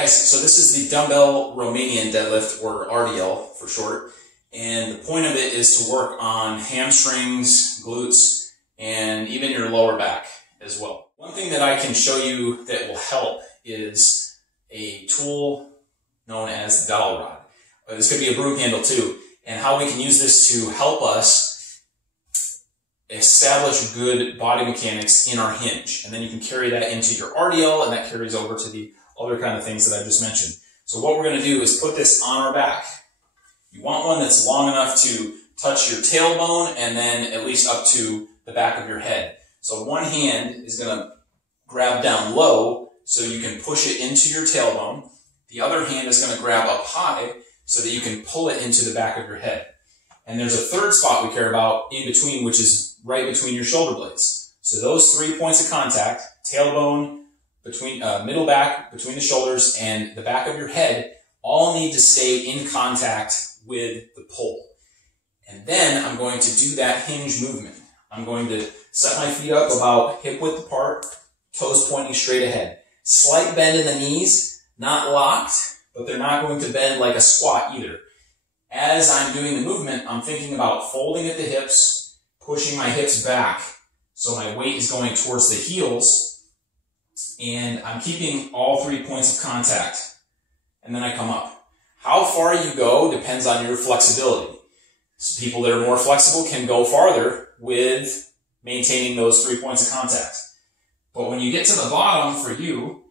guys, so this is the Dumbbell Romanian deadlift, or RDL for short, and the point of it is to work on hamstrings, glutes, and even your lower back as well. One thing that I can show you that will help is a tool known as the dowel rod. This could be a broom handle too, and how we can use this to help us establish good body mechanics in our hinge. And then you can carry that into your RDL, and that carries over to the other kind of things that I just mentioned. So what we're going to do is put this on our back. You want one that's long enough to touch your tailbone and then at least up to the back of your head. So one hand is going to grab down low so you can push it into your tailbone. The other hand is going to grab up high so that you can pull it into the back of your head. And there's a third spot we care about in between, which is right between your shoulder blades. So those 3 points of contact, tailbone, between middle back, between the shoulders, and the back of your head, all need to stay in contact with the pole. And then I'm going to do that hinge movement. I'm going to set my feet up about hip width apart, toes pointing straight ahead. Slight bend in the knees, not locked, but they're not going to bend like a squat either. As I'm doing the movement, I'm thinking about folding at the hips, pushing my hips back so my weight is going towards the heels, and I'm keeping all 3 points of contact, and then I come up. How far you go depends on your flexibility. So people that are more flexible can go farther with maintaining those 3 points of contact. But when you get to the bottom for you,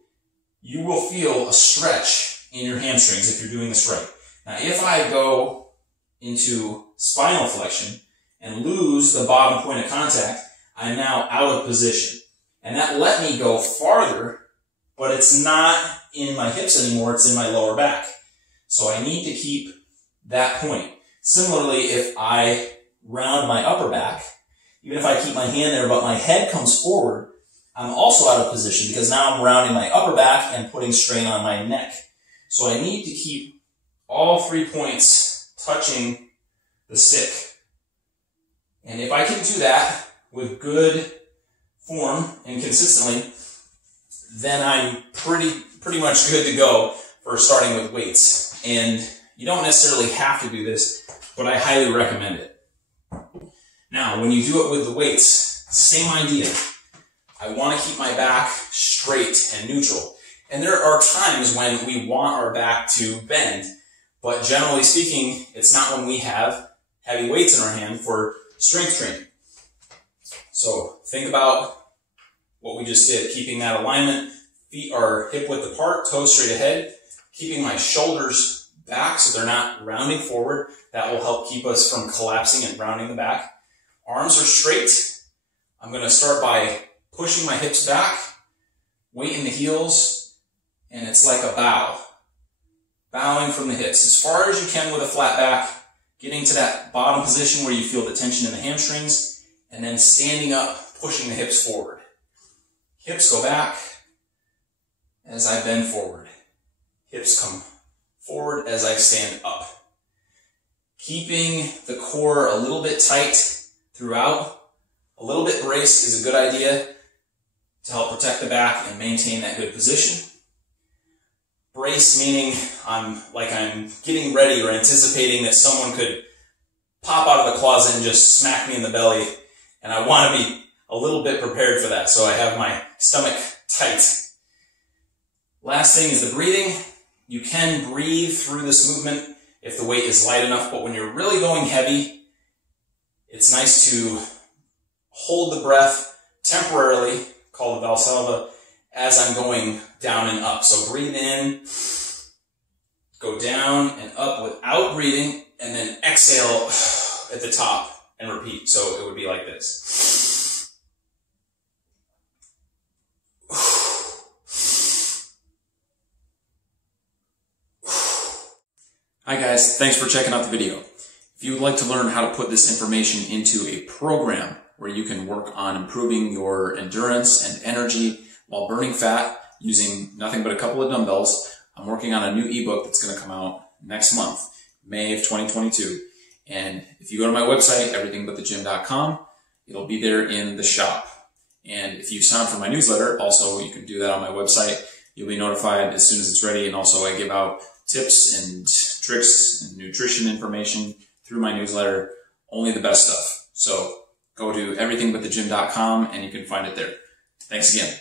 you will feel a stretch in your hamstrings if you're doing this right. Now, if I go into spinal flexion and lose the bottom point of contact, I'm now out of position. And that let me go farther, but it's not in my hips anymore, it's in my lower back. So I need to keep that point. Similarly, if I round my upper back, even if I keep my hand there but my head comes forward, I'm also out of position because now I'm rounding my upper back and putting strain on my neck. So I need to keep all 3 points touching the stick. And if I can do that with good form and consistently, then I'm pretty much good to go for starting with weights. And you don't necessarily have to do this, but I highly recommend it. Now, when you do it with the weights, same idea. I want to keep my back straight and neutral. And there are times when we want our back to bend, but generally speaking, it's not when we have heavy weights in our hand for strength training. So think about what we just did, keeping that alignment. Feet are hip width apart, toes straight ahead, keeping my shoulders back so they're not rounding forward. That will help keep us from collapsing and rounding the back. Arms are straight. I'm going to start by pushing my hips back, weight in the heels, and it's like a bow. Bowing from the hips as far as you can with a flat back, getting to that bottom position where you feel the tension in the hamstrings, and then standing up, pushing the hips forward. Hips go back as I bend forward. Hips come forward as I stand up. Keeping the core a little bit tight throughout. A little bit braced is a good idea to help protect the back and maintain that good position. Brace meaning I'm getting ready or anticipating that someone could pop out of the closet and just smack me in the belly, and I want to be a little bit prepared for that, so I have my stomach tight. Last thing is the breathing. You can breathe through this movement if the weight is light enough, but when you're really going heavy, it's nice to hold the breath temporarily, called the Valsalva, as I'm going down and up. So breathe in, go down and up without breathing, and then exhale at the top and repeat. So it would be like this. Hi guys, thanks for checking out the video. If you would like to learn how to put this information into a program where you can work on improving your endurance and energy while burning fat using nothing but a couple of dumbbells, I'm working on a new ebook that's going to come out next month, May of 2022. And if you go to my website, everythingbutthegym.com, it'll be there in the shop. And if you sign up for my newsletter, also you can do that on my website. You'll be notified as soon as it's ready. And also I give out tips and tricks and nutrition information through my newsletter, only the best stuff. So go to everythingbutthegym.com and you can find it there. Thanks again.